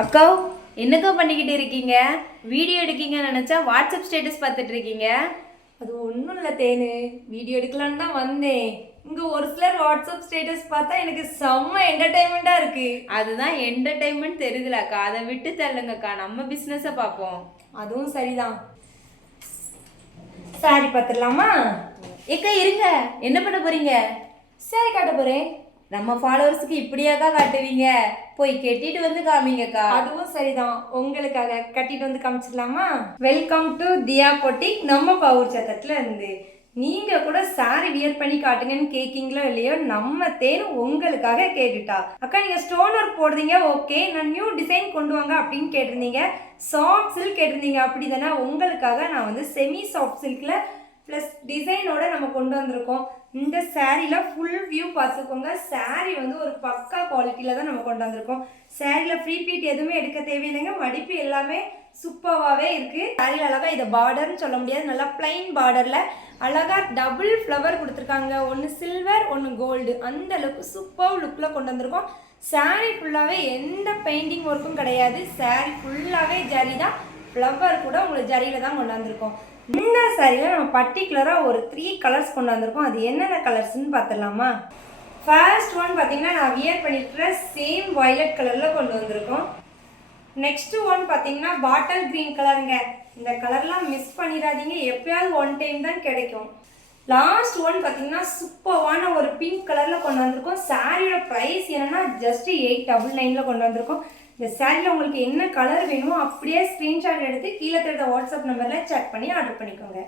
அக்கா என்னக்கா பண்ணிக்கிட்டு இருக்கீங்க? வீடியோ எடுக்கீங்கன்னு நினச்சா வாட்ஸ்அப் ஸ்டேட்டஸ் பார்த்துட்டு இருக்கீங்க. அது ஒன்றும் இல்லை தேனு, வீடியோ எடுக்கலான்னு தான் வந்தேன். இங்கே ஒரு சிலர் வாட்ஸ்அப் ஸ்டேட்டஸ் பார்த்தா எனக்கு செம்ம என்டர்டைன்மெண்ட்டாக இருக்குது. அதுதான் என்டர்டைன்மெண்ட் தெரியுதுலக்கா, அதை விட்டு தள்ளுங்கக்கா, நம்ம பிஸ்னஸை பார்ப்போம். அதுவும் சரிதான். சாரி பார்த்துடலாமா? ஏக்கா இருங்க, என்ன பண்ண போறீங்க? சாரி காட்ட போகிறேன். நம்ம ஃபாலோவர்ஸுக்கு இப்படியாக்கா காட்டுவீங்க? போய் கட்டிட்டு வந்து காமிங்கக்கா. அதுவும் சரிதான், உங்களுக்காக கட்டிட்டு வந்து காமிச்சிடலாமா? வெல்கம் டு தியா பொட்டிக், நம்ம பவுர் சத்தத்தில் இருந்து. நீங்கள் கூட சாரி வியர் பண்ணி காட்டுங்கன்னு கேட்கிங்களோ இல்லையோ, நம்ம தேனு உங்களுக்காக கேட்டுட்டா. அக்கா நீங்கள் ஸ்டோன் ஒர்க் போடுறீங்க, ஓகே, நான் நியூ டிசைன் கொண்டு வாங்க அப்படின்னு கேட்டிருந்தீங்க. சாஃப்ட் சில்க் கேட்டிருந்தீங்க, அப்படி தானே? உங்களுக்காக நான் வந்து செமி சாஃப்ட் சில்கில் ப்ளஸ் டிசைனோட நம்ம கொண்டு வந்திருக்கோம். இந்த சாரியில் ஃபுல் வியூ பார்த்துக்கோங்க. சாரி வந்து ஒரு பக்கா குவாலிட்டியில் தான் நம்ம கொண்டு வந்திருக்கோம். சாரியில் ஃப்ரீ ப்ளீட் எதுவுமே எடுக்க தேவையில்லைங்க, மடிப்பு எல்லாமே சூப்பராகவே இருக்குது. சாரியில் அழகாக இதை பார்டர்னு சொல்ல முடியாது, நல்லா பிளைன் பார்டரில் அழகாக டபுள் ஃப்ளவர் கொடுத்துருக்காங்க. ஒன்று சில்வர் ஒன்று கோல்டு, அந்த அளவுக்கு சூப்பர் லுக்கில் கொண்டு வந்திருக்கோம். சாரி ஃபுல்லாகவே எந்த பெயிண்டிங் ஒர்க்கும் கிடையாது. சாரி ஃபுல்லாகவே ஜரி தான், ஃப்ளவர் கூட உங்களுக்கு ஜரியில் தான் கொண்டு வந்திருக்கோம். இந்த சாரியில் நம்ம பர்டிகுலராக ஒரு 3 கலர்ஸ் கொண்டு வந்திருக்கோம். அது என்னென்ன கலர்ஸ்ன்னு பார்த்துடலாமா? ஃபர்ஸ்ட் ஒன் பார்த்தீங்கன்னா நான் வியர் பண்ணியிருக்கிற சேம் வயலட் கலரில் கொண்டு வந்திருக்கோம். நெக்ஸ்ட்டு ஒன் பார்த்தீங்கன்னா பாட்டில் க்ரீன் கலருங்க. இந்த கலர்லாம் மிஸ் பண்ணிடாதீங்க, எப்பயாவது ஒன் டைம் தான் கிடைக்கும். லாஸ்ட் ஒன் பார்த்தீங்கன்னா சூப்பரான ஒரு பிங்க் கலரில் கொண்டு வந்திருக்கோம். சாரியோட ப்ரைஸ் என்னென்னா ஜஸ்ட் 899 கொண்டு வந்திருக்கோம். இந்த சாரியில் உங்களுக்கு என்ன கலர் வேணுமோ அப்படியே ஸ்க்ரீன்ஷாட் எடுத்து கீழே தர வாட்ஸ்அப் நம்பரில் செக் பண்ணி ஆர்டர் பண்ணிக்கோங்க.